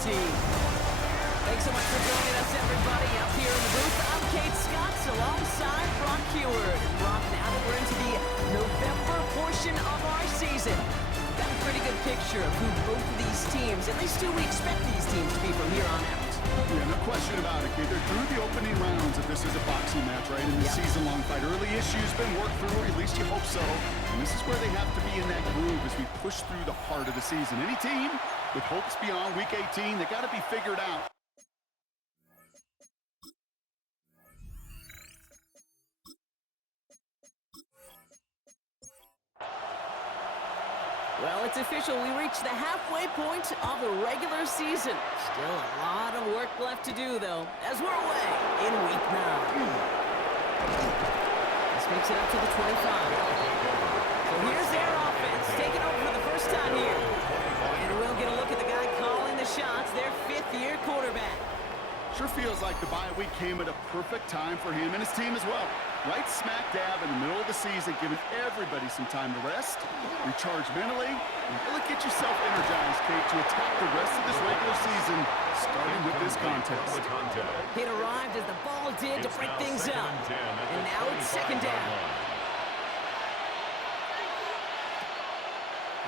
team. Thanks so much for joining us, everybody. Up here in the booth, I'm Kate Scotts alongside Brock Heward. Brock, now that we're into the November portion of our season, we've got a pretty good picture of who both of these teams, at least who we expect these teams to be from here on out. Yeah, no question about it, Kate. They're through the opening rounds if this is a boxing match, right? In the season-long fight. Early issues been worked through, or at least you hope so. And this is where they have to be in that groove as we push through the heart of the season. Any team with hopes beyond Week 18, they got to be figured out. Well, it's official. We reached the halfway point of the regular season. Still a lot of work left to do, though, as we're away in Week 9. This makes it up to the 25. So here's their offense, taking over for the first time here. And we'll get a look at the guy calling the shots, their fifth-year quarterback. Sure feels like the bye week came at a perfect time for him and his team as well. Right smack dab in the middle of the season, giving everybody some time to rest, recharge mentally, and really get yourself energized, Kate, to attack the rest of this regular season, starting with this contest. It arrived as the ball did to break things up. And now it's second down.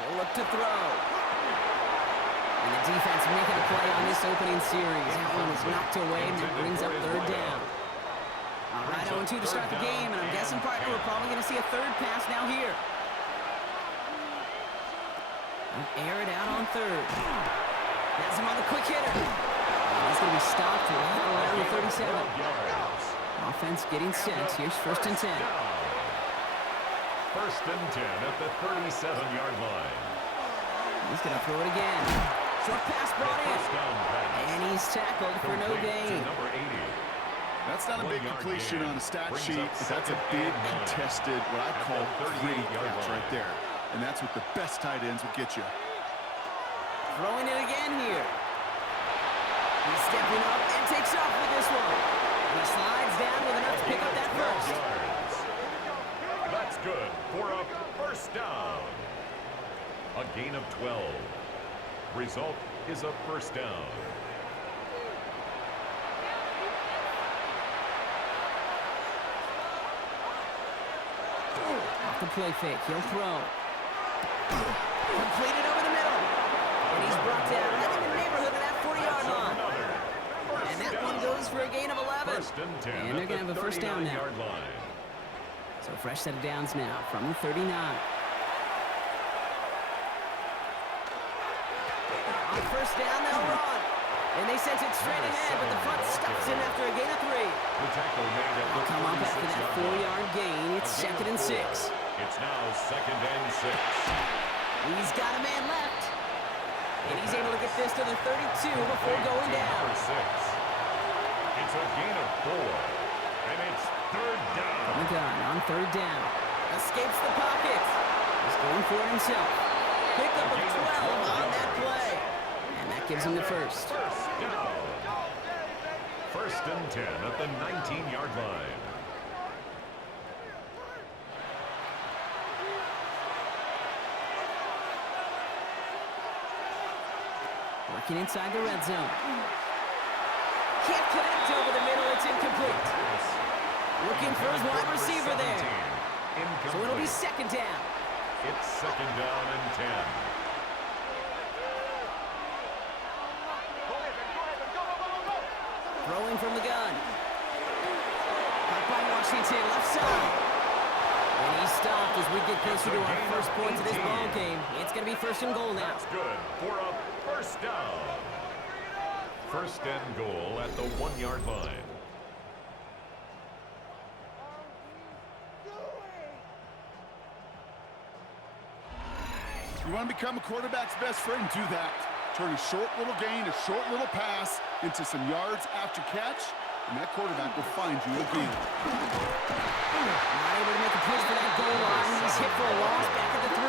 He'll look to throw. And the defense making a play on this opening series. That one is knocked away, and that brings up third down. All right, 0-2 to start the game, and I'm guessing, partner, we're probably going to see a third pass now here. Air it out on third. Has him on the quick hitter. He's going to be stopped right around the 37. Offense getting set. Here's first and 10. First and 10 at the 37-yard line. He's going to throw it again. Short pass brought in. And he's tackled for no gain. Number 80. That's not a big completion on a stat sheet, but that's a big contested, what I call gritty catch right there. And that's what the best tight ends will get you. Throwing it again here. He's stepping up and takes off with this one. And he slides down with enough to pick up that first. That's good for a first down. A gain of 12. Result is a first down. The play fake, he'll throw. Completed over the middle. And he's brought down right in the neighborhood of that 40-yard line. And that one goes for a gain of 11. And they're going to have a first down now. So fresh set of downs now from the 39. On first down, they'll run. And they sent it straight ahead, but the front stops him after a gain of 3. They'll come up after that 4-yard gain. It's second and 6. It's now second and 6. He's got a man left. And he's able to get this to the 32 before going down. It's a gain of 4. And it's third down. From the gun on third down. Escapes the pocket. He's going for it himself. Pick up a 12 on that play. And that gives him the first. First down. First and 10 at the 19-yard line. Working inside the red zone. Can't connect over the middle. It's incomplete. Looking for his wide receiver there. So it'll be second down. It's second down and 10. Throwing from the gun. Caught by Washington, left side. And he's stopped as we get closer to our first point of this ball game. It's going to be first and goal now. That's good for a first down. First and goal at the 1-yard line. You want to become a quarterback's best friend? Do that. Turn a short little gain, a short little pass into some yards after catch, and that quarterback will find you again. Not able to make a push for that goal line. He's hit for a loss back at the 3.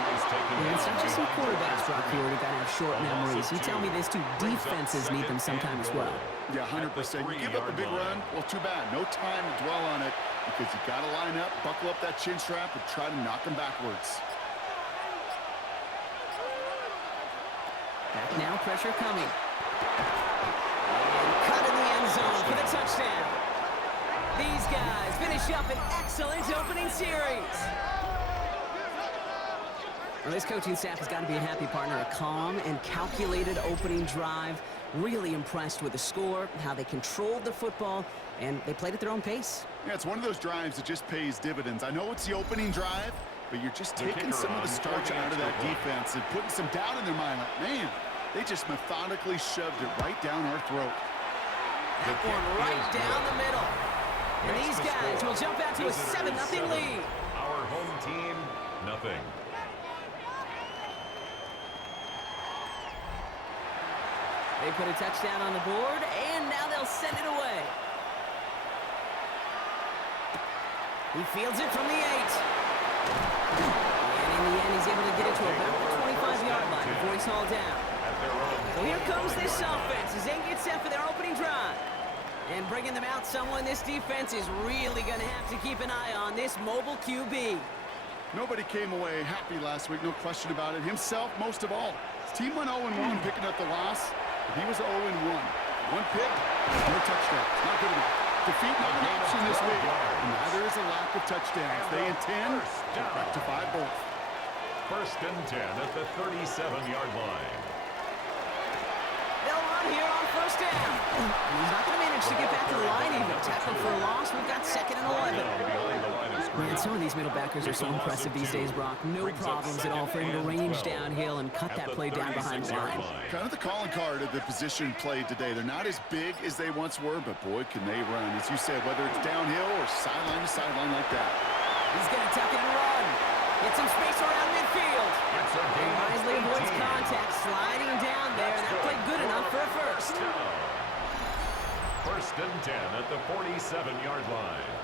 And it's not just some quarterbacks, Brock, here who got to have short memories. You tell me this too, defenses need them sometime as well. Yeah, 100%. You give up a big run, well, too bad. No time to dwell on it because you got to line up, buckle up that chin strap, and try to knock them backwards. Back now, pressure coming. And cut in the end zone for the touchdown. These guys finish up an excellent opening series. Well, this coaching staff has got to be a happy partner. A calm and calculated opening drive. Really impressed with the score, how they controlled the football, and they played at their own pace. Yeah, it's one of those drives that just pays dividends. I know it's the opening drive, but you're just taking some of the starch out of that defense and putting some doubt in their mind. Like, man, they just methodically shoved it right down our throat. That one right down the middle. And these guys will jump out to a 7-0 lead. Our home team, nothing. They put a touchdown on the board, and now they'll send it away. He fields it from the 8. And in the end, he's able to get it to about the 25-yard line before he's hauled down. So here comes this offense as they get set for their opening drive. And bringing them out, someone this defense is really going to have to keep an eye on, this mobile QB. Nobody came away happy last week, no question about it. Himself, most of all. His team went 0-1, picking up the loss. He was 0-1. One pick, no touchdowns. Not good enough. Defeat not an option this week. And neither is a lack of touchdowns. They intend to rectify both. 1st and 10 at the 37-yard line. They'll run here on 1st down. He's not going to manage to get back to the line even. Tackle for a loss. We've got 2nd and 11. Man, some of these middle backers are so impressive these days, Brock. No problems at all for him to range downhill and cut that play down behind the line. Kind of the calling card of the position played today. They're not as big as they once were, but boy, can they run. As you said, whether it's downhill or sideline to sideline like that. He's going to tuck it and run. Get some space around midfield. And wisely avoids contact, sliding down there, and that played good enough for a first. 1st and 10 at the 47-yard line.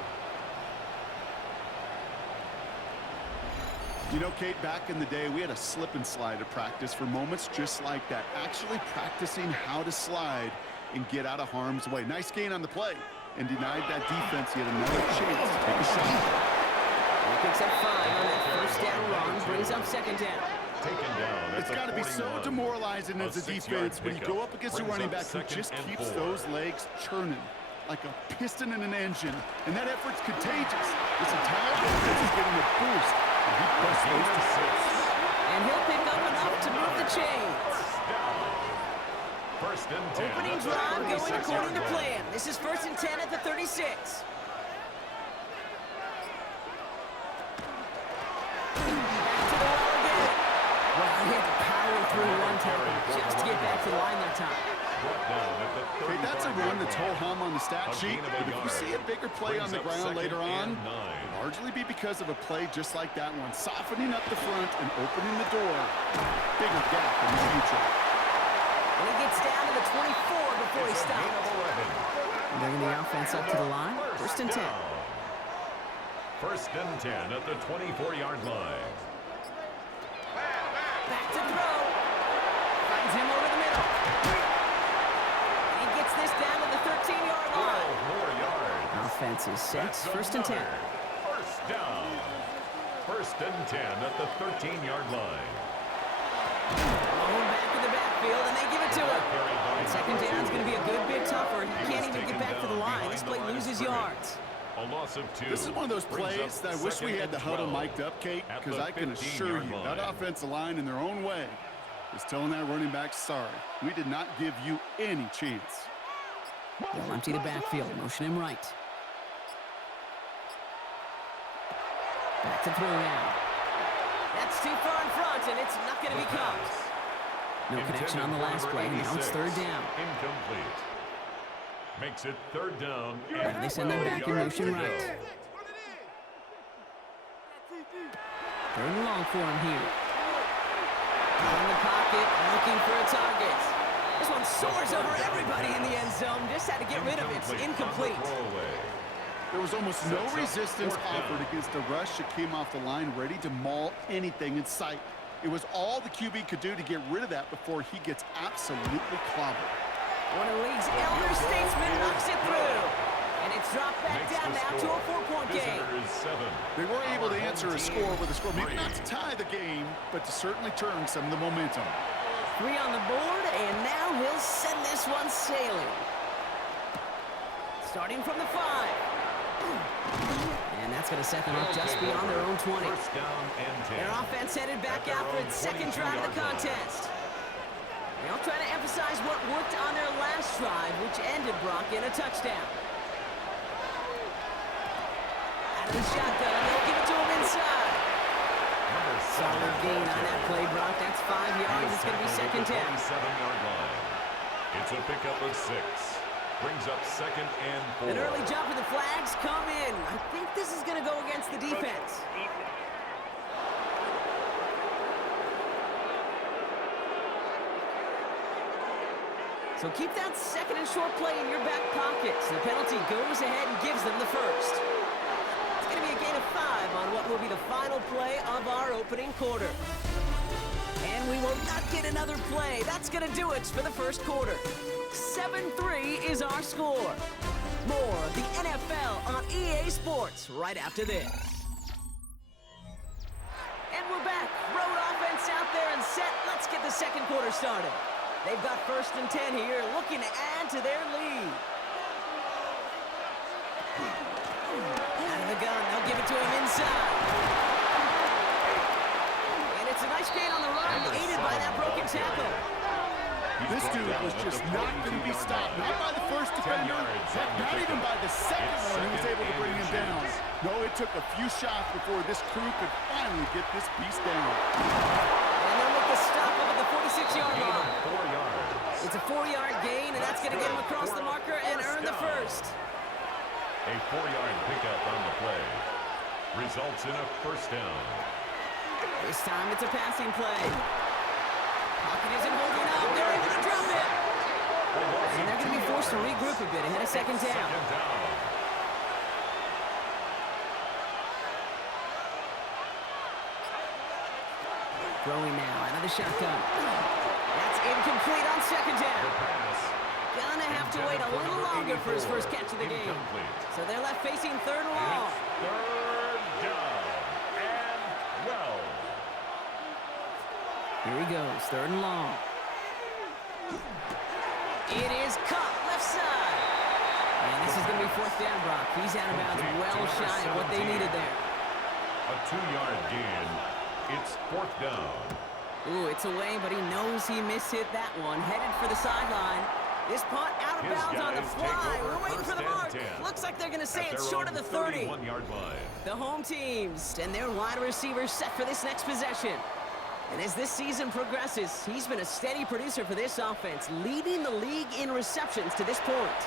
You know, Kate, back in the day, we had a slip and slide at practice for moments just like that. Actually practicing how to slide and get out of harm's way. Nice gain on the play and denied that defense yet another chance to take a shot. He picks up 5 on that 1st down run, brings up 2nd down. Taken down. It's got to be so demoralizing as a defense when you go up against a running back who just keeps those legs churning like a piston in an engine, and that effort's contagious. This entire defense is getting a boost. And he'll pick up enough to move the chains. 1st and 10. Opening drive going according to plan. This is 1st and 10 at the 36. Back to the wall again. Well, he had to power through one tackle just to get back to the line that time. Okay, that's a run that's ho-hum on the stat sheet, but if you see a bigger play on the ground later on, it'll largely be because of a play just like that one, softening up the front and opening the door. Bigger gap in the future. And he gets down to the 24 before he stops. Bringing the offense up to the line. 1st and 10. 1st and 10 at the 24-yard line. Back to throw. Finds him over the middle. This down to the 13-yard line. 12 more yards. Offense is set. 1st and 10. 1st down. 1st and 10 at the 13-yard line. Going back in the backfield, and they give it to him. And 2nd down is going to be a good bit tougher. He can't even get back to the line. This play loses yards. A loss of 2. This is one of those plays that I wish we had the huddle mic'd up, Kate, because I can assure you that offensive line in their own way is telling that running back, sorry, we did not give you any chance. They'll empty the backfield, motion him right. Back to throw now. That's too far in front, and it's not going to be caught. No connection on the last play. Now it's 3rd down. Incomplete. Makes it 3rd down. And they send them back in motion right. 3rd and long for him here. In the pocket, looking for a target. This one soars over everybody in the end zone. Just had to get rid of it. It's incomplete. There was almost no resistance offered against a rush that came off the line ready to maul anything in sight. It was all the QB could do to get rid of that before he gets absolutely clobbered. One of the league's elder statesmen knocks it through. And it's dropped back down now to a 4-point game. They were able to answer a score with a score. Maybe not to tie the game, but to certainly turn some of the momentum. 3 on the board, and now he'll send this one sailing. Starting from the 5. And that's going to set them up just beyond their own 20. First down and 10. Their offense headed back out for its second drive of the contest. They'll try to emphasize what worked on their last drive, which ended Brock in a touchdown. Out of the shotgun, they'll give it to him inside. Solid gain on that play, Brock. That's 5 yards. It's going to be second down. 7-yard line. It's a pickup of 6. Brings up second and 4. An early jump and the flags come in. I think this is going to go against the defense. So keep that second and short play in your back pocket. So the penalty goes ahead and gives them the first. It's going to be a gain of 5 on what will be the final play of our opening quarter. And we will not get another play. That's going to do it for the first quarter. 7-3 is our score. More of the NFL on EA Sports right after this. And we're back. Road offense out there and set. Let's get the second quarter started. They've got first and 10 here, looking to add to their lead. Out of the gun, they'll give it to him inside. And it's a nice gain on the run, aided by that broken tackle. This dude was just not going to be stopped. Not by the first defender, not even by the second one who was able to bring him down. No, it took a few shots before this crew could finally get this beast down. And they'll make the stop up at the 46-yard line. 4 yards. It's a 4-yard gain, and that's going to get him across the marker and earn the first. A 4-yard pickup on the play. Results in a first down. This time it's a passing play. Pocket isn't holding up. They're able to drop it. And they're going to be forced to regroup a bit ahead of second down. Second down. Throwing now out of the shotgun. That's incomplete on second down. Gonna have to wait a little longer for his first catch of the game. So they're left facing third and long. Third down and 12. Here he goes, third and long. It is caught left side. And this is going to be fourth down, Brock. He's out of bounds well shy of what they needed there. A 2-yard gain. It's fourth down. Ooh, it's away, but he knows he mishit that one. Headed for the sideline. This punt out of bounds on the fly. We're waiting for the mark. Looks like they're going to say it's short of the 30. 31-yard line. The home teams and their wide receivers set for this next possession. And as this season progresses, he's been a steady producer for this offense, leading the league in receptions to this point.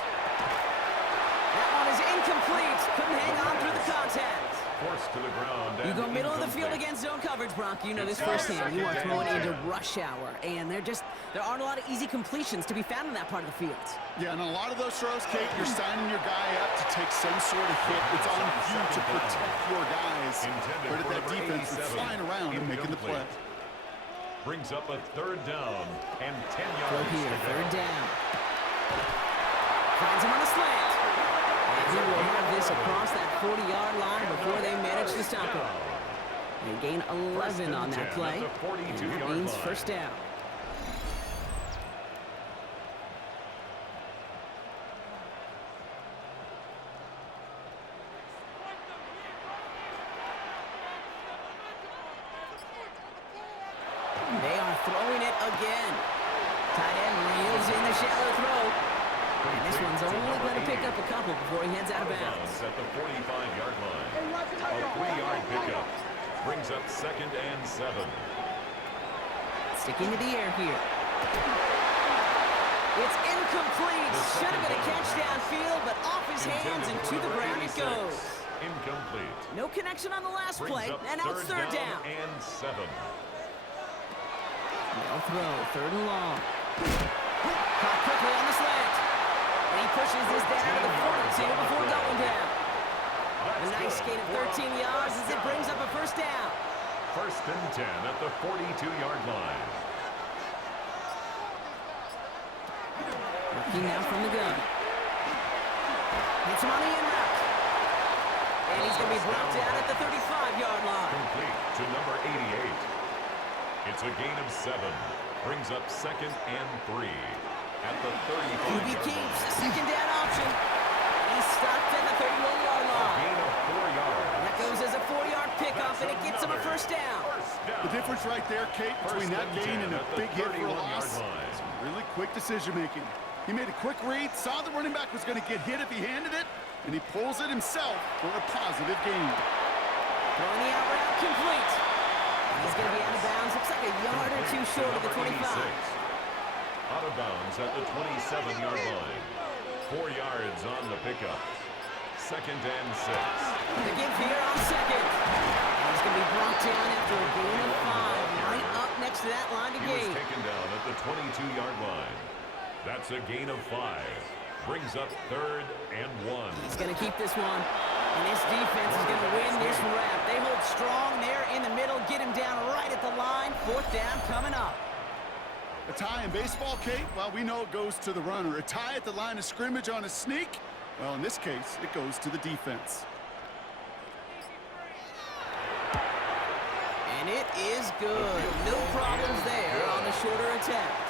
That one is incomplete. Couldn't hang on through the contact. Forced to the ground. You go middle of the field against zone coverage, Brock. You know this firsthand. You are throwing into rush hour, and there aren't a lot of easy completions to be found in that part of the field. Yeah, and a lot of those throws, Kate, you're signing your guy up to take some sort of hit. It's on you to protect your guys. But at that defense, they're flying around and making the play. Brings up a third down and 10 yards. Go here, third down. Finds him on a slant. And he will have this across that 40-yard line before they manage to stop him. They gain 11 on that play, and that means first down. They are throwing it again. Tight end reels in the shallow throw. And this one's only going to pick up a couple before he heads out of bounds. At the 45-yard line. A 3-yard pickup. Brings up second and 7. Sticking to the air here. It's incomplete. Should have been a catch downfield, but off his hands and to the ground it goes. Incomplete. No connection on the last play, and now it's third down. And 7. They'll throw, third and long. Caught quickly on the slant. And he pushes this down to the 42 before going down. A nice gain of 13 yards as it brings up a first down. First and 10 at the 42-yard line. Looking now from the gun. Hits him on the in route. And he's going to be brought down at the 35-yard line. Complete to number 88. It's a gain of 7. Brings up 2nd and 3 at the QB 35-yard keeps the line. second down option. He's stopped at the 31-yard line. Gain of 4 yards. That goes as a 4-yard pickup, and it gets him a first down. The difference right there, Kate, between that gain and a big hit for a loss is really quick decision-making. He made a quick read, saw the running back was going to get hit if he handed it, and he pulls it himself for a positive gain. Throwing the out route complete. He's going to be out of bounds. Looks like a yard or two short of the 25. Out of bounds at the 27-yard line. 4 yards on the pickup. 2nd and 6. The give here on second. He's going to be brought down after a gain of 5. Right up next to that line to He was gain. taken down at the 22-yard line. That's a gain of 5. Brings up 3rd and 1. He's going to keep this one. And this defense is going to win this rep. They hold strong there in the middle. Get him down right at the line. 4th down coming up. A tie in baseball, Kate, well, we know it goes to the runner. A tie at the line of scrimmage on a sneak, well, in this case, it goes to the defense. And it is good. No problems there on the shorter attempt.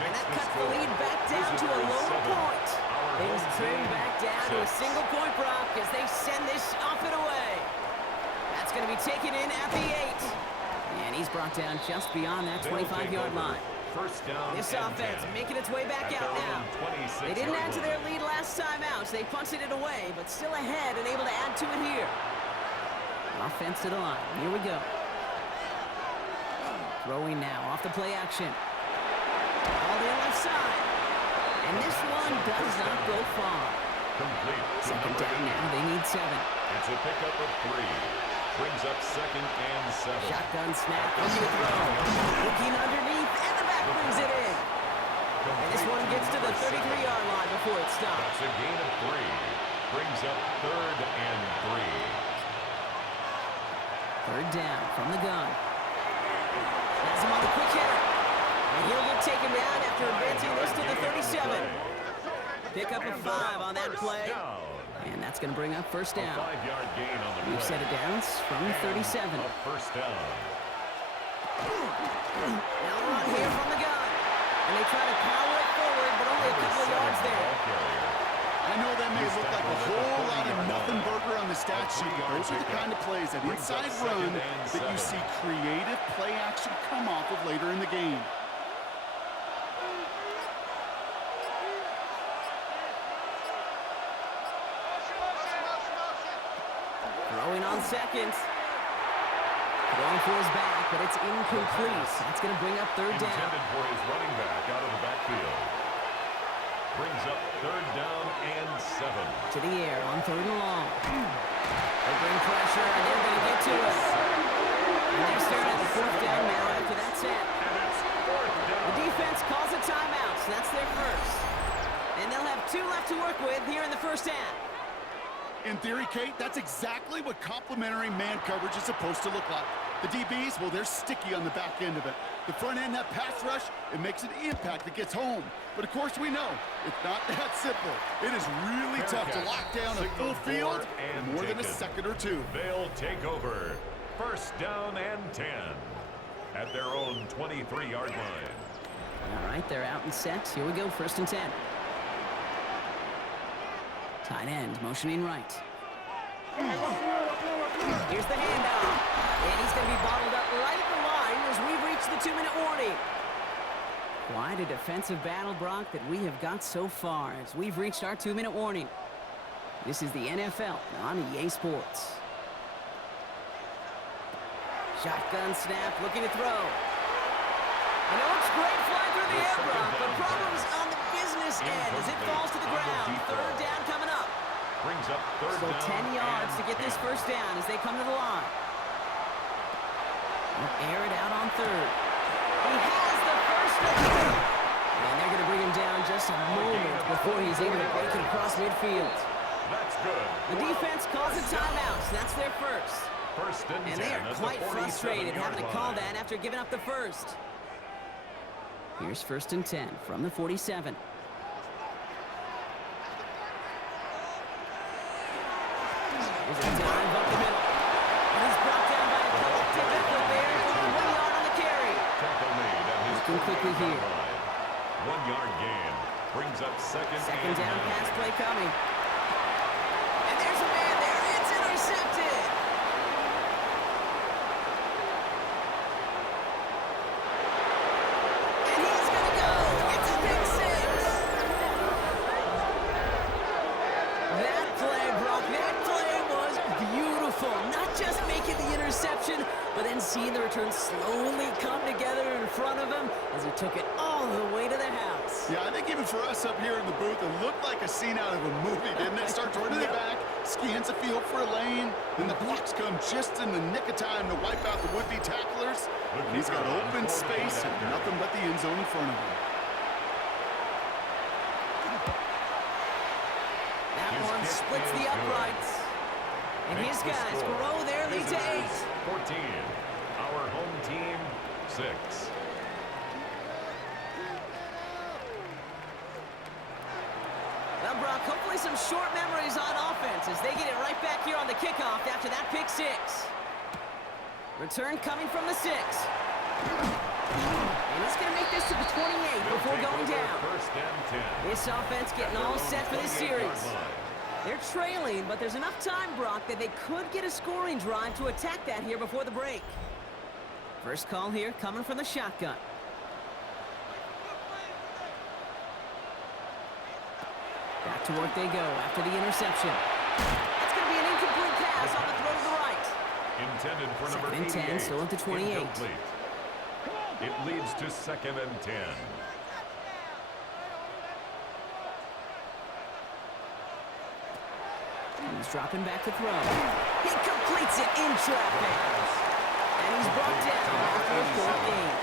And that cuts the lead back down to a lower point. Things trim back down to a single point, Brock, as they send this off and away. That's going to be taken in at the 8. And he's brought down just beyond that 25-yard line. First down. This offense 10. making its way back out now. They didn't add to their lead last time out, so they punted it away, but still ahead and able to add to it here. Offense to the line. Here we go. Throwing now off the play action. All the left side. And this one does not go far. Complete. Second down now. They need 7. It's a pickup of 3. Brings up 2nd and 7. Shotgun snap. Looking to throw. Looking underneath, and the back brings it in. And this one gets to the 33-yard line before it stops. That's a gain of 3. Brings up 3rd and 3. 3rd down from the gun. Has him on the quick hitter. And he'll get taken down after advancing this to the 37. Pick up a 5 on that play. And that's going to bring up first down. 5-yard gain on the We've set it down from 37. A first down. Now a run here from the gun. And they try to power it forward, but only a couple of yards there. I know that may look like a whole lot of nothing burger on the stat sheet, but those are the kind of plays, that inside run, that you see creative play action come off of later in the game. Throwing on second. Going for his back, but it's incomplete. That's going to bring up 3rd down. Intended for his running back out of the backfield. Brings up 3rd down and 7. To the air on 3rd and long. They bring pressure, and they're going to get to it. And they're starting at the 4th down now after that set. And it's 4th down. The defense calls a timeout, so that's their first. And they'll have 2 left to work with here in the first half. In theory, Kate, that's exactly what complementary man coverage is supposed to look like. The DBs, well, they're sticky on the back end of it. The front end, that pass rush, it makes an impact that gets home. But of course we know, it's not that simple. It is really tough to lock down a full field in more than a second or 2. They'll take over. First down and 10 at their own 23-yard line. All right, they're out and set. Here we go, 1st and 10. Tight end, motioning right. Here's the handoff. And he's going to be bottled up right at the line as we've reached the 2-minute warning. Quite a defensive battle, Brock, that we have got so far as we've reached our 2-minute warning. This is the NFL on EA Sports. Shotgun snap, looking to throw. I know it's great flying through the air, Brock, but problems on the business end as it falls to the ground. 3rd down coming up. Brings up 3rd So down 10 yards to get this first down as they come to the line. They'll air it out on 3rd. He has the first down. And they're going to bring him down just a moment before he's able to break it across midfield. That's good. The defense calls a timeout, so that's their first. First and 10 And they are at quite the 47-yard frustrated having to call line. that after giving up the first. Here's 1st and 10 from the 47. There's a dive up the middle. And he's brought down by a collective effort there. Only 1 yard on the carry. Tackle made at his Looking quickly here. 1 yard gain. Brings up second Second and down 9. pass play coming. And there's a man there. It's intercepted. And he's going to go. It's a big six. That play, Brock, that play was beautiful. Not just making the interception, but then seeing the return slowly come together in front of him as he took it all the way to the house. Yeah, I think even for us up here in the booth, it looked like a scene out of a movie, didn't it? Starts running it back, scans the field for a lane, then the blocks come just in the nick of time to wipe out the would-be tacklers. And he's got open space and nothing but the end zone in front of him. That one splits the uprights. And his guys grow their lead to 8. 14. Our home team, 6. Well, Brock, hopefully some short memories on offense as they get it right back here on the kickoff after that pick 6. Return coming from the 6. And he's going to make this to the 28 before going down. First and 10. This offense getting all set for this series. They're trailing, but there's enough time, Brock, that they could get a scoring drive to attack that here before the break. First call here coming from the shotgun. Back to work they go after the interception. That's going to be an incomplete pass on the throw to the right. Intended for number 2nd and 10, 88. still at the 28. Incomplete. It leads to 2nd and 10. He's dropping back to throw. He completes it in traffic. And he's brought down after a 4th gain.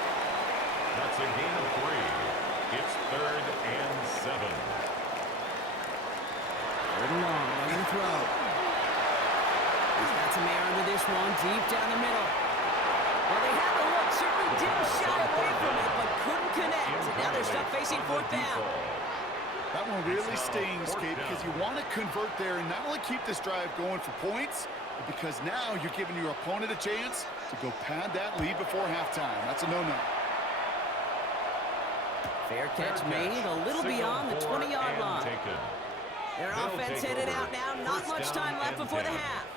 That's a gain of 3. It's 3rd and 7. 3rd and long, ready to throw. He's got some air under this one, deep down the middle. Well, they had the look, certainly didn't shy away from it, but couldn't connect. And now they're stuck facing 4th down. That one really stings, Kate, because you want to convert there and not only keep this drive going for points, but because now you're giving your opponent a chance to go pad that lead before halftime. That's a no-no. Fair catch made a little beyond the 20-yard line. Their offense headed out now. Not much time left before the half.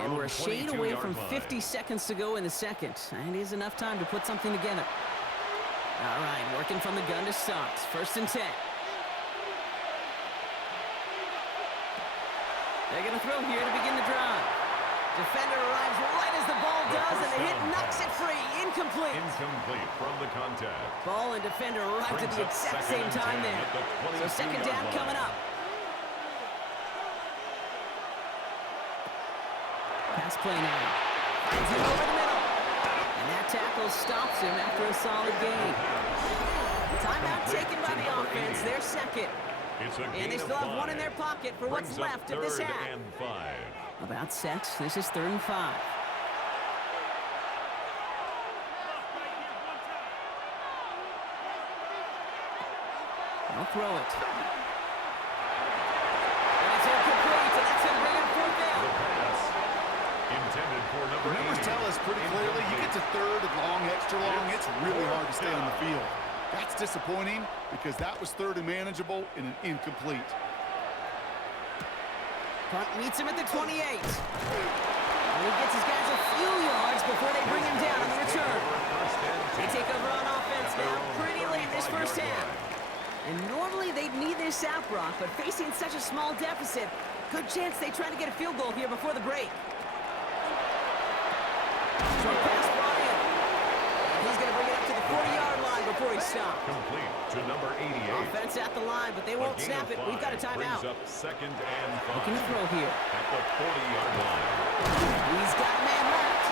And we're a shade away from 50 seconds to go in the second. And is enough time to put something together. All right, working from the gun to start. 1st and 10. They're going to throw here to begin the drive. Defender arrives right as the ball does, and the hit knocks it free. Incomplete. Incomplete from the contact. Ball and defender arrived at the exact same time there. So 2nd down coming up. Pass play now. Finds him over the middle. And that tackle stops him after a solid gain. Timeout taken by the offense. Their 2nd. And they still have 1 in their pocket for what's left of this half. And 5. About set. This is 3rd and 5. They'll throw it. And it's incomplete, and that's going to bring up 4th down. The pass intended for number 80. Numbers tell us pretty clearly, you get to 3rd and long, extra long, it's really hard to stay on the field. That's disappointing because that was 3rd and manageable in an incomplete. Punt meets him at the 28. And he gets his guys a few yards before they bring him down on the return. They take over on offense now pretty late in this 1st half. And normally they'd need this out, Brock, but facing such a small deficit, good chance they try to get a field goal here before the break. Short pass brought in. He's going to bring it up to the 40-yard line before he stops. Complete to number 88. Offense at the line, but they won't snap it. We've got a timeout. Brings up 2nd and 5. Looking to throw here. At the 40-yard line. He's got man left.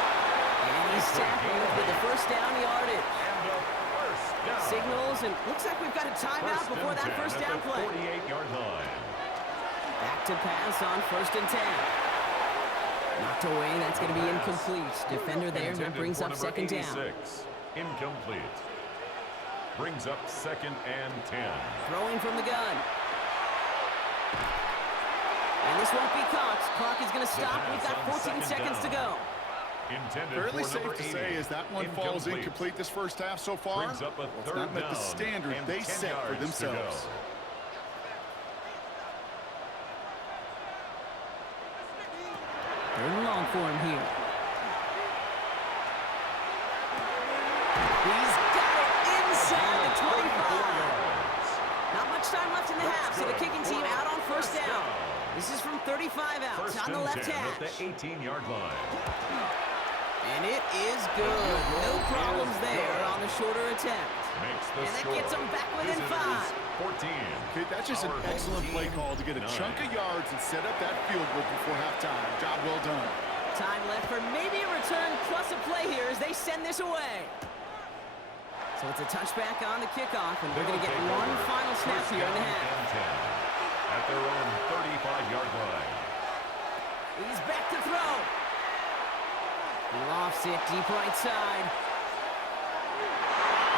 And he's tackled with the 1st down yardage. And a 1st down. Signals, and looks like we've got a timeout before that 1st down play. 48-yard line. Back to pass on 1st and 10. Knocked away, that's going to be incomplete. Defender there, that brings up 2nd down. Incomplete. Brings up 2nd and 10. Throwing from the gun. And this won't be caught. Clock is going to stop. We've got 14 seconds to go. Intended Fairly for safe number to 80. say as that one falls incomplete this first half so far. Brings up a It's third not met the down standard and they 10 set for yards to themselves. go. Third and long for him here. He's got it inside the 25. Not much time left in the half, so the kicking team out on first down. This is from 35 out First on the and left 10 at hash. the 18-yard line. And it is good. No problems there on the shorter attempt. Makes the And that score. gets them back within Visitors, 5. 14. Okay, that's just an Our home excellent play team, call to get a 9. chunk of yards and set up that field goal before halftime. Job well done. Time left for maybe a return plus a play here as they send this away. So it's a touchback on the kickoff, and we're going to get one final snap here in the half. At their own 35-yard line. He's back to throw. Lofts it deep right side.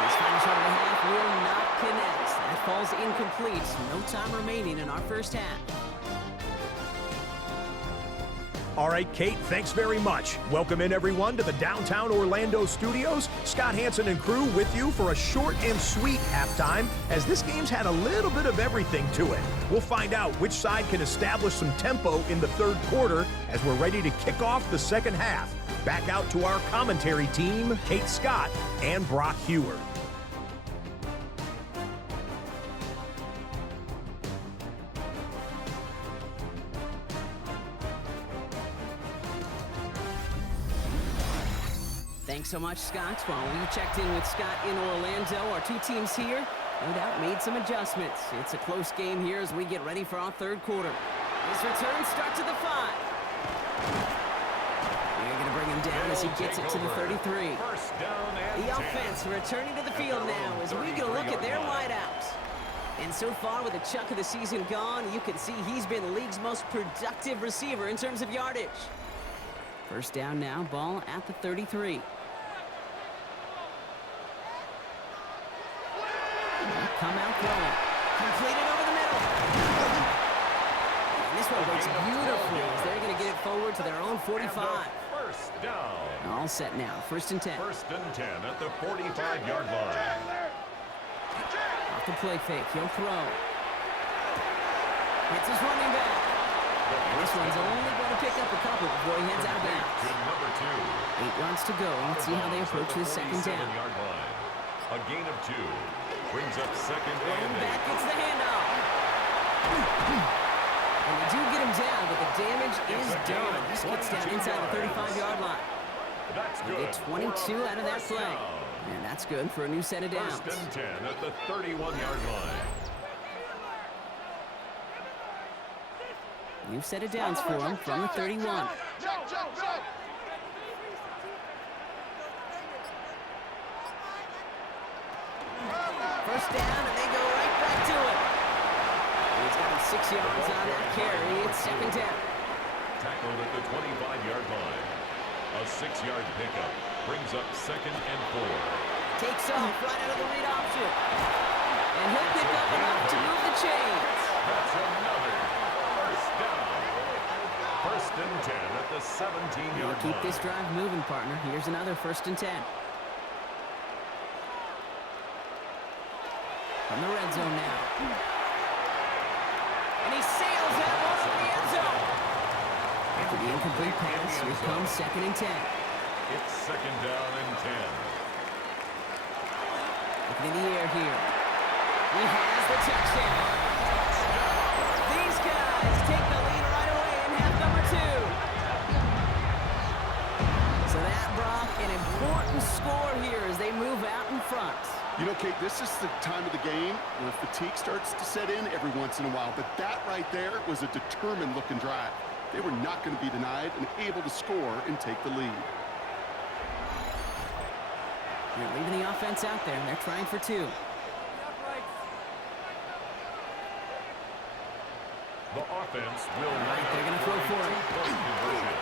This final shot of the half will not connect. That falls incomplete. No time remaining in our first half. All right, Kate, thanks very much. Welcome in, everyone, to the downtown Orlando studios. Scott Hansen and crew with you for a short and sweet halftime, as this game's had a little bit of everything to it. We'll find out which side can establish some tempo in the third quarter as we're ready to kick off the second half. Back out to our commentary team, Kate Scott and Brock Heward. Thanks so much, Scott. While we checked in with Scott in Orlando, our two teams here, no doubt, made some adjustments. It's a close game here as we get ready for our third quarter. This return starts at the 5. They're going to bring him down as he gets it to the 33. First down and The offense returning to the field now as we get a look at their wideouts. And so far, with a chunk of the season gone, you can see he's been the league's most productive receiver in terms of yardage. First down now, ball at the 33. Come out throwing. Completed over the middle. And this one works beautifully as they're going to get it forward to their own 45. First down. All set now. First and 10. First and 10 at the 45-yard line. Off the play fake. He'll throw. Hits his running back. And this one's only going to pick up a couple before he heads out of bounds. To number 2. 8 yards to go. Let's see how they approach this second down. 47-yard line. A gain of 2. Brings up second and Back gets the handoff. And they do get him down, but the damage is done. This gets down inside the 35-yard line. That's They good. get 22 out of that play. And that's good for a new set of downs. First and 10 at the 31-yard line. New set of downs for him from the 31. First down, and they go right back to it. He's got 6 yards on that carry. It's second down. Tackled at the 25-yard line. A 6-yard pickup brings up second and 4. Takes off right out of the read option. And he'll pick up enough to move the chains. That's another first down. First and 10 at the 17-yard line. Keep this drive moving, partner. Here's another first and 10. From the red zone now. And he sails that one over the end zone. After the incomplete pass, here comes second and 10. It's second down and 10. Looking in the air here. He has the touchdown. These guys take the lead right away in half number 2. So that, Brock, an important score here as they move out in front. You know, Kate, this is the time of the game where fatigue starts to set in every once in a while. But that right there was a determined-looking drive. They were not going to be denied and able to score and take the lead. They're leaving the offense out there, and they're trying for 2. The offense will line up They're going to throw for it. two-point conversion.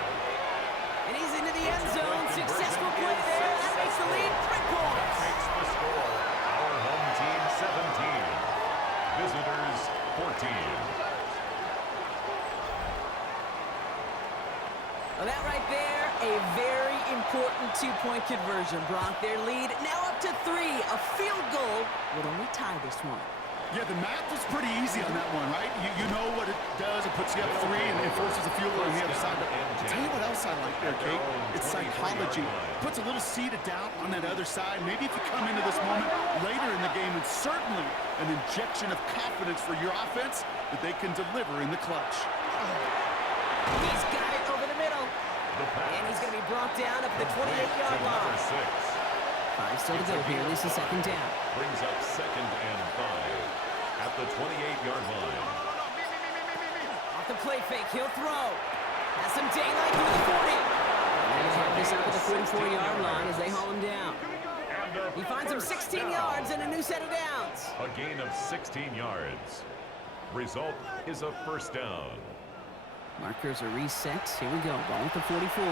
And he's into the end zone. Successful play there. That makes the lead 3 points. Makes the score. Our home team 17. Visitors 14. Well, that right there, a very important two-point conversion. Brock, their lead now up to 3. A field goal would only tie this one. Yeah, the math was pretty easy on that one, right? You know what it does. It puts you up 3 and it forces a field goal on the other side. But I'll tell you what else I like there, Kate. It's psychology. It puts a little seed of doubt on that other side. Maybe if you come into this moment later in the game, it's certainly an injection of confidence for your offense that they can deliver in the clutch. He's got it over the middle. And he's going to be brought down at the 28-yard line. 5 still to go here. This is second down. Brings up 2nd and 5 at the 28-yard line. Off the play fake, he'll throw. Has some daylight through the 40. And he'll have this up at the 44-yard line as they haul him down. He finds him 16 yards and a new set of downs. A gain of 16 yards. Result is a first down. Markers are reset. Here we go. Ball at the 44.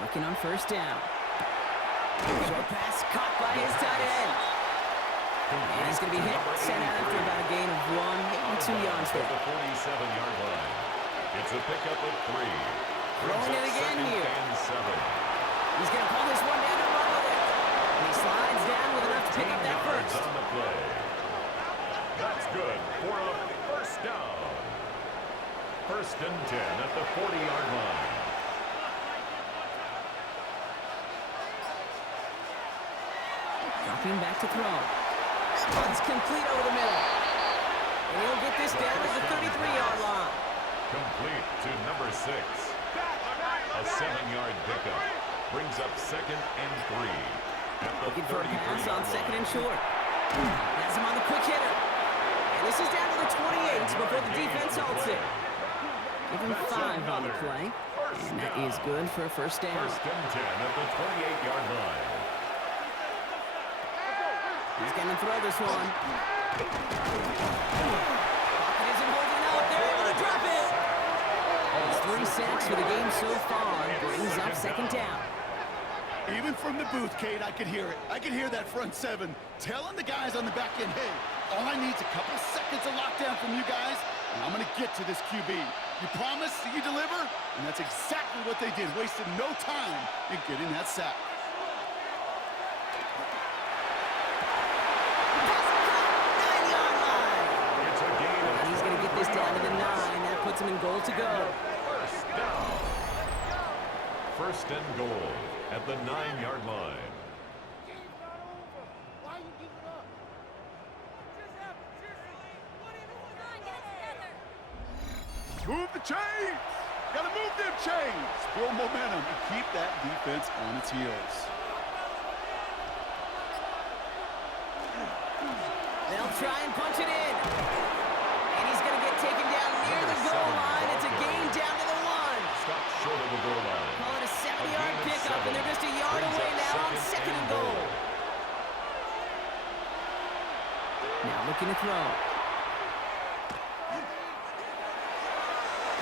Working on first down. Short pass caught by his tight end. And he's going to be hit, sent out after about a gain of 1, maybe 2 yards there. The 47-yard line. It's a pickup of 3. Throwing it again here. He's going to pull this one down and run with it. And he slides down with enough to pick up that first. On the play. That's good for a first down. 1st and 10 at the 40-yard line. Dropping back to throw. It's complete over the middle. And he'll get this down at the 33-yard line. Complete to number 6. A 7-yard pickup. Brings up 2nd and 3. Looking for a pass on 2nd and short. Has him on the quick hitter. And this is down to the 28 before the defense halts it. Give him 5 on the play. And that is good for a first down. 1st and 10 at the 28-yard line. He's going to throw this one. Pocket isn't holding up. They're able to drop it. It's 3 sacks for the game so far. Brings up second down. Even from the booth, Kate, I could hear it. I could hear that front 7 telling the guys on the back end, hey, all I need is a couple seconds of lockdown from you guys, and I'm going to get to this QB. You promise, you deliver, and that's exactly what they did. Wasted no time in getting that sack. Down to the 9. That puts him in goal to go. First down. 1st and goal at the 9-yard line. Move the chains! Gotta move them chains! Build momentum and keep that defense on its heels. They'll try and punch it in. And he's going to get taken down near the goal line. It's a gain down to the 1. Stop short of the goal line. Call it a 70-yard pickup, and they're just a yard away now on 2nd and goal. Now looking to throw.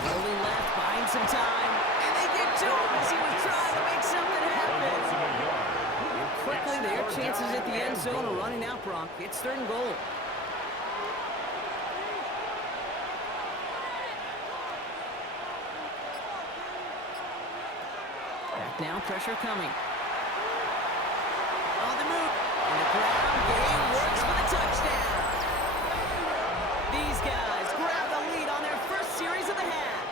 Rolling left, buying some time. And they get to him as he was trying to make something happen. And quickly, their chances at the end zone are running out, Brock. It's 3rd and goal. Now pressure coming. On the move. And the ground game works for the touchdown. These guys grab the lead on their first series of the half.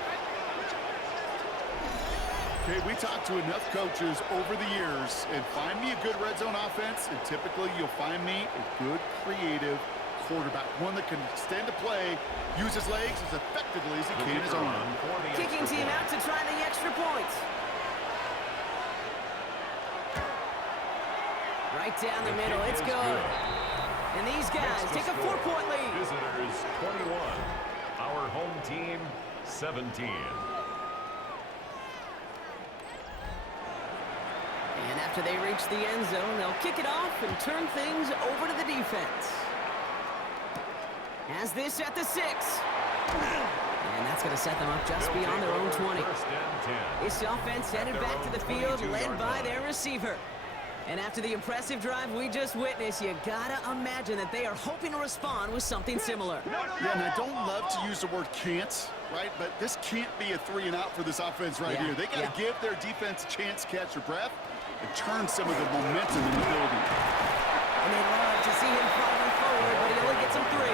Okay, we talked to enough coaches over the years, and find me a good red zone offense, and typically you'll find me a good creative quarterback, one that can extend the play, use his legs as effectively as he can his own. Kicking team out to try the extra points. Right down the middle, it's good. And these guys take a 4-point lead. Visitors 21, our home team 17. And after they reach the end zone, they'll kick it off and turn things over to the defense. Has this at the 6. And that's going to set them up just beyond their own 20. First and 10. This offense headed back to the field, led by their receiver. And after the impressive drive we just witnessed, you gotta imagine that they are hoping to respond with something similar. Yeah, and I don't love to use the word can't, right? But this can't be a 3-and-out for this offense right here. They got to give their defense a chance to catch their breath and turn some of the momentum in the building. And they love to see him fighting forward, but he only gets them 3.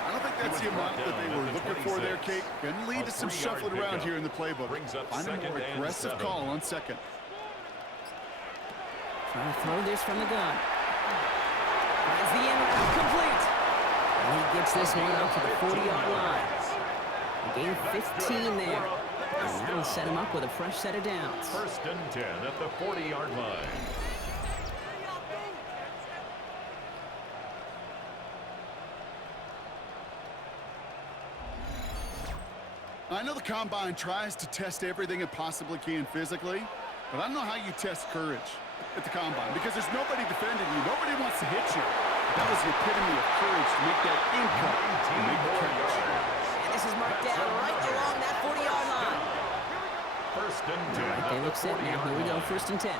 I don't think that's the amount that they were looking for there, Kate. Going to lead to some shuffling around here in the playbook. Find a more aggressive call on second. Trying to throw this from the gun. Finds the end route complete. And he gets this one out to the 40-yard line. A gain of 15 there. And that'll set him up with a fresh set of downs. 1st and 10 at the 40-yard line. I know the Combine tries to test everything it possibly can physically, but I don't know how you test courage at the Combine because there's nobody defending you. Nobody wants to hit you. That was the epitome of courage to make that in-cut and make the catch. And this is marked down right along that 40-yard line. 1st and 10. All right, they look set now. Here we go, 1st and 10.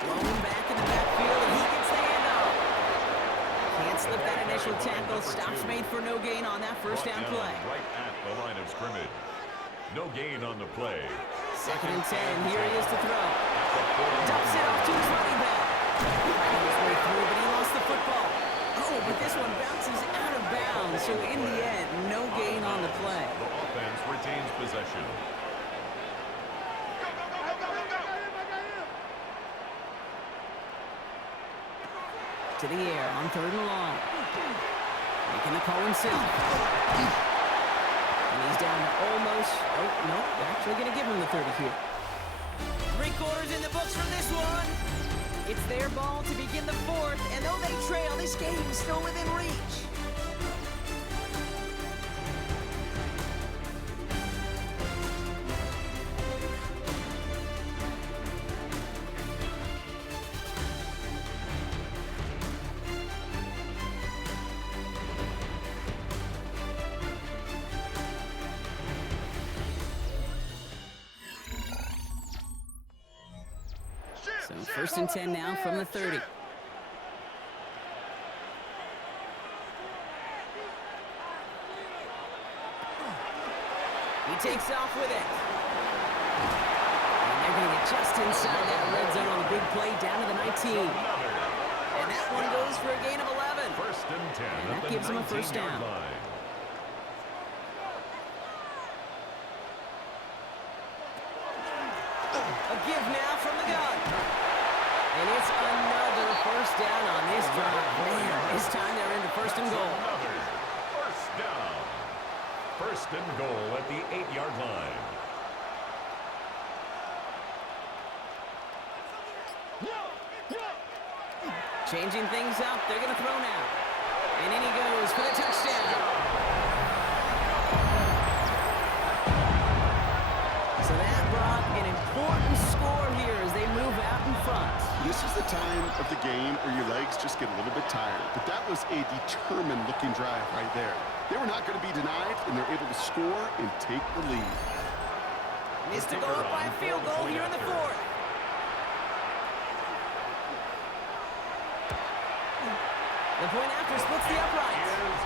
Thrown back in the backfield, and he gets the handoff. Can't slip that initial tackle. Stops made for no gain on that first down play. Right at the line of scrimmage. No gain on the play. 2nd and 10. Here he is to throw. Dumps it off to his running back. Fighting his way through, but he lost the football. Oh, but this one bounces out of bounds. So in the end, no gain on the play. The offense retains possession. To the air on 3rd and long. Making the call himself. And he's down to almost, oh, no, they're actually going to give him the 30 here. 3 quarters in the books from this one. It's their ball to begin the 4th, and though they trail, this game is still within reach. So 1st and 10 now from the 30. He takes off with it. And they're going to get just inside that red zone on the big play down to the 19. And that one goes for a gain of 11. 1st and 10. And that gives him a first down. Line. A give now from the gun. And it's another first down on this drive. Man, this time they're into 1st and goal. Another 1st down. 1st and goal at the 8-yard line. Changing things up. They're going to throw now. And in he goes for the touchdown. So that brought an important score here as they move out in front. This is the time of the game where your legs just get a little bit tired. But that was a determined-looking drive right there. They were not going to be denied, and they're able to score and take the lead. Missed to go up by a field goal here in the 4th. The point after splits the uprights.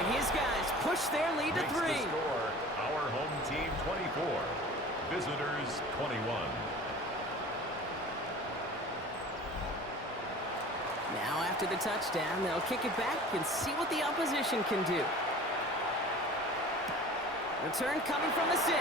And his guys push their lead to 3. The score, our home team 24, visitors 21. Now after the touchdown, they'll kick it back and see what the opposition can do. Return coming from the 6.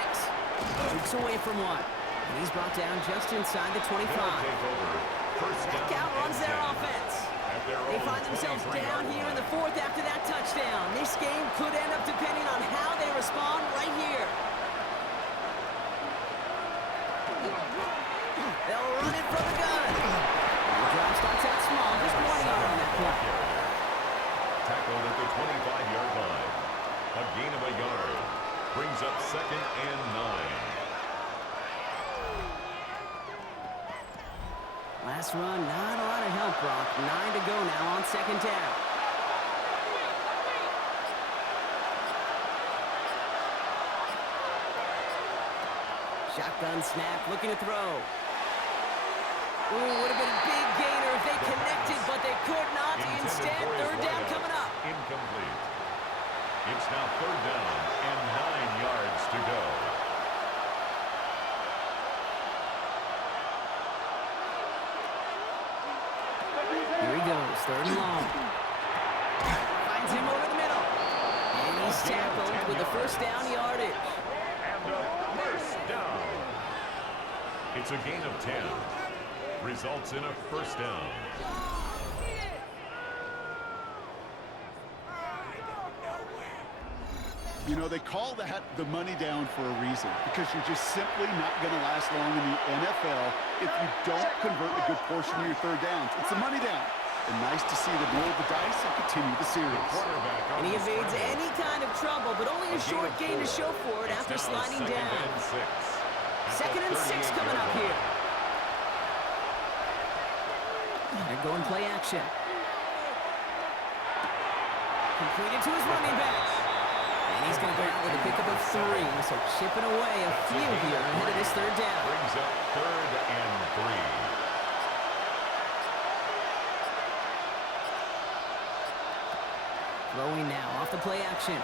Jukes away from one. And he's brought down just inside the 25. That outruns their offense. They find themselves down here in the 4th after that touchdown. This game could end up depending on how they respond right here. They'll run it from the gun. The drive starts out small, just 1 yard on that play. Tackled at the 25-yard line. A gain of a yard. Brings up 2nd and 9. Last run, not a lot of help, Brock. 9 to go now on 2nd down. Shotgun snap, looking to throw. Ooh, would have been a big gainer if they connected, but they could not. Instead, third down coming up. Incomplete. It's now third down and 9 yards to go. Here he goes, third and long. Finds him over the middle. And he's tackled with the first down yardage. And a first down. It's a gain of 10. Results in a first down. You know, they call that the money down for a reason, because you're just simply not going to last long in the NFL if you don't convert a good portion of your third downs. It's the money down. And nice to see them roll the dice and continue the series. And he evades any kind of trouble, but only a short gain to show for it after sliding down. Second and 6 coming up here. They're going play action. Completed to his running back. And he's going to go out with a pickup of 3. So chipping away a few here ahead of this third down. Brings up third and 3. Throwing now off the play action.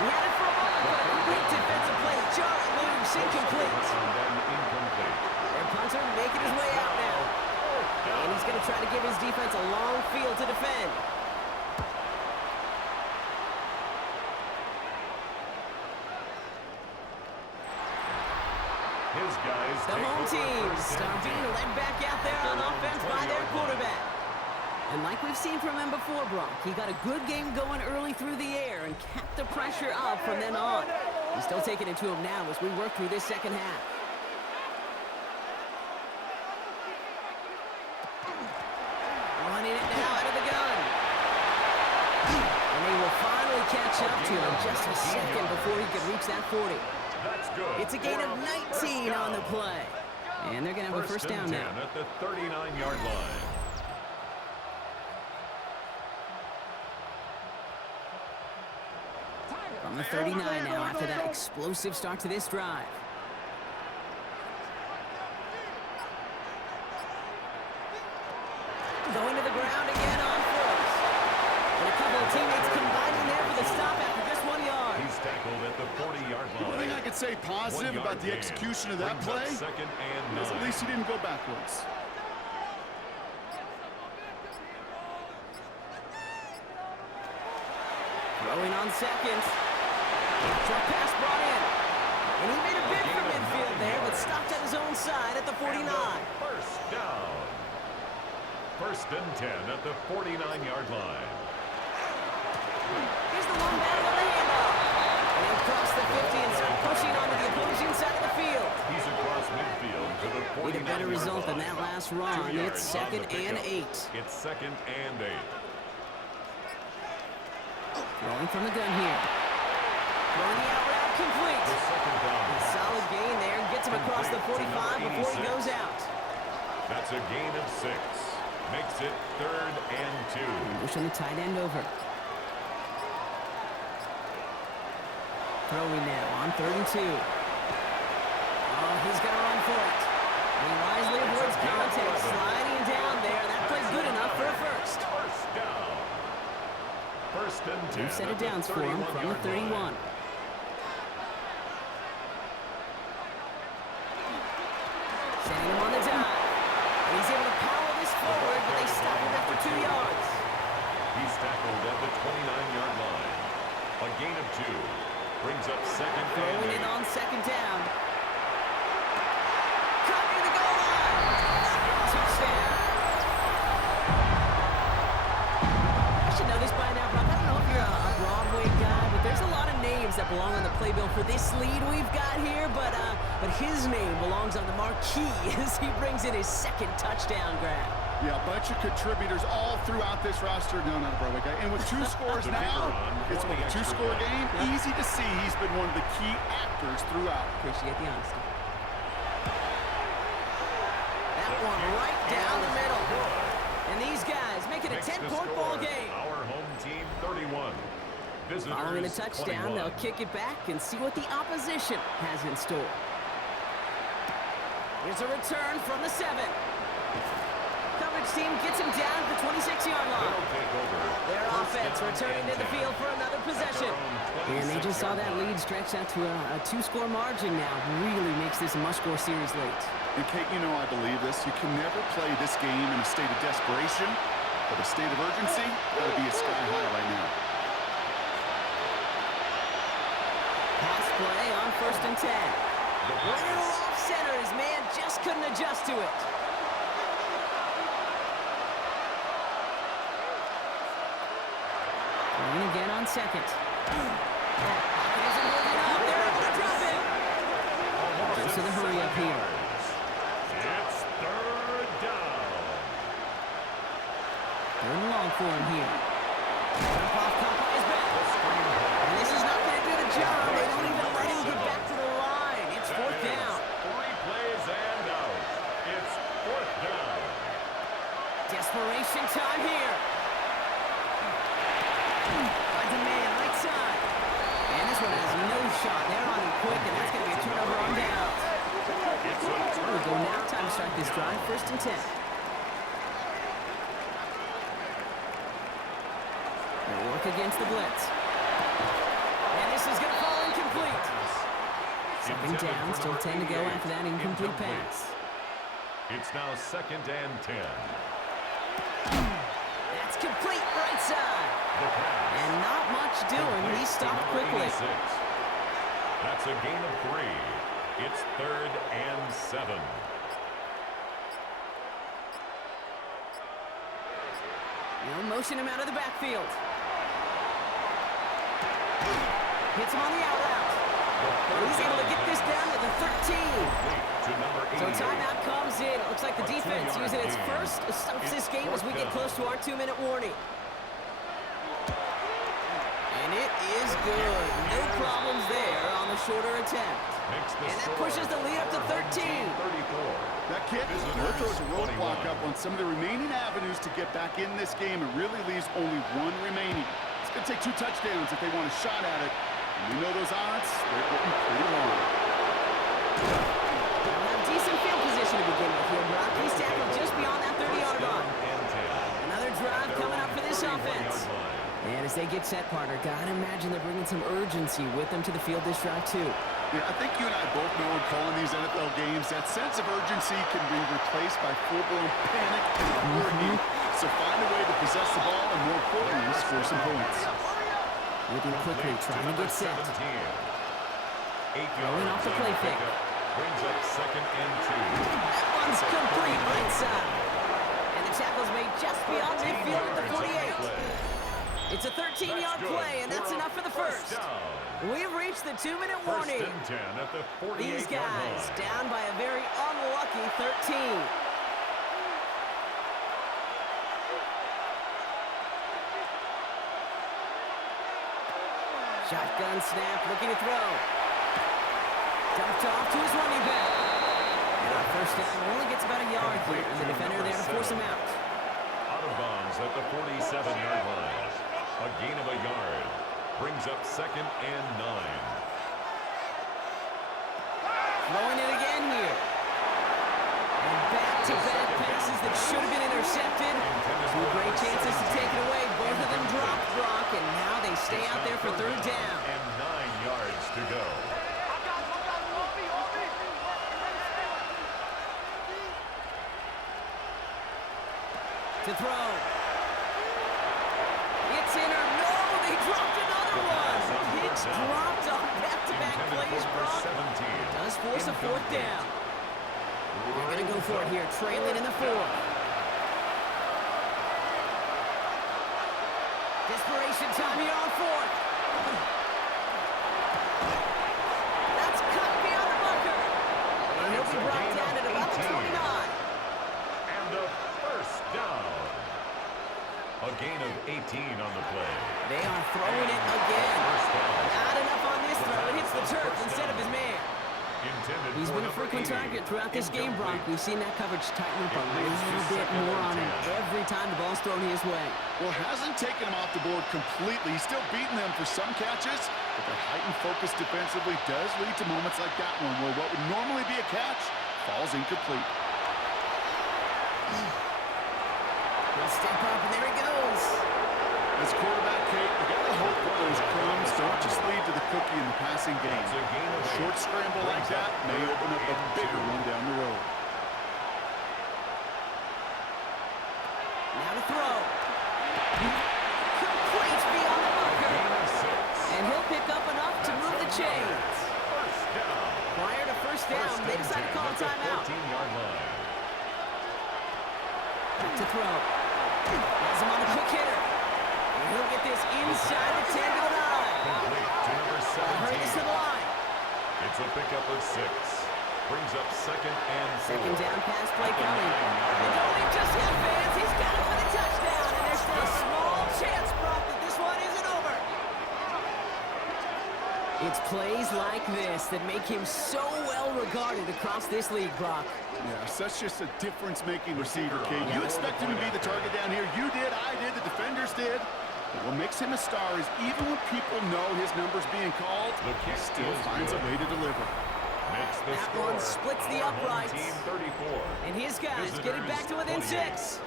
He had it for a moment, but a quick defensive play. Jarring loose, incomplete. And then incomplete. Their punter making his way out now. And he's going to try to give his defense a long field to defend. His guys The home team starting to led back out there on offense by their quarterback. And like we've seen from him before, Brock, he got a good game going early through the air and kept the pressure up from then on. He's still taking it to him now as we work through this second half. Running it now out of the gun. And they will finally catch up to him just a second before he could reach that 40. That's good. It's a gain of 19 on the play. And they're going to have a first down now. At the 39-yard line. On the 39 now after that explosive start to this drive. Going to the ground again on fourth. And a couple of teammates combining there for the stop after just 1 yard. He's tackled at the 40-yard line. One thing I could say positive about the execution of that play second and is at least he didn't go backwards. Throwing on second. Short pass brought in. And he made a bid for midfield there, but stopped at his own side at the 49. First down. First and 10 at the 49-yard line. Here's the one battle of the handoff. And he'll cross the 50 and start pushing onto the opposing side of the field. He's across midfield to the 49-yard line. Need a better result than that last run. It's second and 8. It's second and 8. Throwing from the gun here. Throwing the out route complete. The second down. A solid gain there. Gets him across the 45 before he goes out. That's a gain of 6. Makes it third and 2. Pushing the tight end over. Throwing now on 32. Oh, he's going to run for it. And he wisely avoids contact. Sliding down there. That play's good enough for a first. First down. First and 10. 2 set of downs for him from the 31. Sending him on the dive. And he's able to power this forward, but they stop him after 2 yards. He's tackled at the 29-yard line. A gain of 2. Brings up second and Throwing 8. it on second down. Covering the goal line. Touchdown. I should know this by now, Brock. I don't know if you're a Broadway guy, but there's a lot of names that belong on the playbill for this lead we've got here, but his name belongs on the marquee as he brings in his second touchdown grab. Yeah, a bunch of contributors all throughout this roster. No, not a Broadway guy. And with 2 scores now, it's with a 2-score game. Easy to see he's been one of the key actors throughout. Appreciate the honesty. That one right down the middle. And these guys make it a 10-point ball game. Our home team 31. Visitors Following the touchdown, 21. they'll kick it back and see what the opposition has in store. Here's a return from the 7. Coverage team gets him down at the 26-yard line. They'll take over. Their offense returning to the field for another possession. And they just saw that lead stretch out to a 2-score margin now. Really makes this a must-score series late. And Kate, you know I believe this. You can never play this game in a state of desperation, but a state of urgency got to be a sky high right now. Pass play on 1st and 10. Little off center. His man just couldn't adjust to it. Going again on 2nd. Isn't moving up. They're able to drop it. Just to the hurry up here. It's 3rd down. 3rd and long for him here. Jump off, caught by his back. And this is not going to do the job. They don't even let him get back to the line. It's 4th down. 3 plays and out. It's 4th down. Desperation time here. Finds a man right side. And this one has no shot. They're on him quick, and that's going to be a turnover on down. We'll go now. Time to start this drive. 1st and 10. They'll work against the blitz. And this is going to fall incomplete. 2nd down. Still 10 to go after that incomplete pass. It's now 2nd and 10. That's complete right side. And not much doing. He stopped quickly. 86. That's a gain of 3. It's 3rd and 7. They'll motion him out of the backfield. Hits him on the out route. He's able to get this down to the 13. So timeout comes in. It looks like the defense using its first stops this game as we get close to our 2-minute warning. And it is good. No problems there on the shorter attempt. And that pushes the lead up to 13. That kick throws a roadblock up on some of the remaining avenues to get back in this game. It really leaves only one remaining. It's going to take 2 touchdowns if they want a shot at it. And we know those odds, they're getting pretty long. They'll have decent field position to begin with here, Brock. He's tackled just beyond that 30-yard line. Another drive coming up for this offense. And as they get set, partner, gotta imagine they're bringing some urgency with them to the field this drive, too. Yeah, I think you and I both know in calling these NFL games, that sense of urgency can be replaced by full-blown panic and worry. So find a way to possess the ball and, more importantly, score some points. Moving quickly, trying to get set. Going off the play fake. Brings up 2nd and 2. That one's complete right side. And the tackle's made just beyond midfield at the 48. It's a 13-yard play, and that's enough for the first. We've reached the 2-minute warning. 1st and 10 at the 48-yard line. These guys down by a very unlucky 13. Shotgun snap, looking to throw. Dumped off to his running back. And on 1st down, only gets about a yard here, and the defender there to force him out. Out of bounds at the 47-yard line. A gain of a yard. Brings up 2nd and 9. Throwing it again here. And back-to-back passes that should have been intercepted. 2 great chances to take it away. Both of them dropped, Brock, and now they stay out there for 3rd down. And 9 yards to go. To throw. It's in or no, they dropped another one. It's dropped on back-to-back plays, Brock. Does force a 4th down. They're going to go for it here, trailing in the 4th. Desperation time here on 4th. That's cut beyond the bunker. And he'll be brought down at about the 29. And a 1st down. A gain of 18 on the play. They are throwing it again. Not enough on this throw. It hits the turf instead of his man. He's been a frequent target throughout this game, Brock. We've seen that coverage tighten up a little bit more on him every time the ball's thrown his way. Well, hasn't taken him off the board completely. He's still beating them for some catches, but the heightened focus defensively does lead to moments like that one where what would normally be a catch falls incomplete. He'll step up, and there he goes. As quarterback, Kate, you got to hope that those crumbs don't just lead to the cookie in the passing game. A short scramble like that may open up a bigger one down the road. Now to throw. Complete beyond the marker. And he'll pick up enough to move the chains. Prior to first down, they decide to call a timeout. Back to throw. Has him on a quick hitter. And he'll get this inside the 10 to the 9. Complete to number 17. Hurry this to the line. It's a pickup of 6. Brings up 2nd and 4. Second down pass play coming. And only just hit fans. He's got it for the touchdown. And there's still a small chance, Brock, that this one isn't over. It's plays like this that make him so well regarded across this league, Brock. Yeah, such just a difference-making receiver, Kate. You expect him to be the target down here. You did, I did, the defenders did. But what makes him a star is even when people know his number's being called, he still finds a way to deliver. That one splits the uprights. Team 34. And his guys get it back to within 6.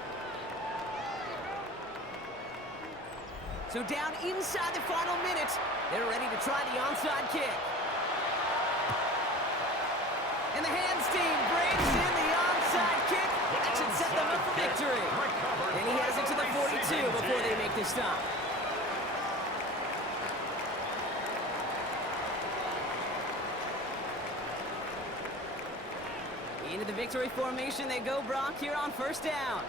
So down inside the final minute, they're ready to try the onside kick. And the hands team brings in the onside kick. That should set them up for victory. And he has it to the 42 before they make the stop. Into the victory formation they go, Brock, here on first down.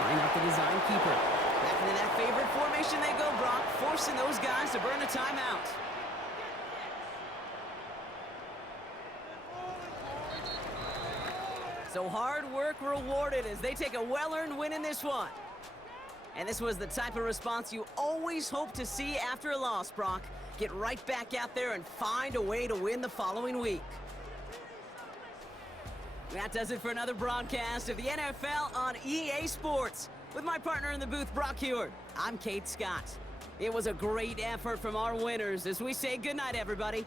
Line up the design keeper. Back into that favorite formation they go, Brock, forcing those guys to burn a timeout. So hard work rewarded as they take a well-earned win in this one. And this was the type of response you always hope to see after a loss, Brock. Get right back out there and find a way to win the following week. That does it for another broadcast of the NFL on EA Sports. With my partner in the booth, Brock Heward, I'm Kate Scott. It was a great effort from our winners as we say goodnight, everybody.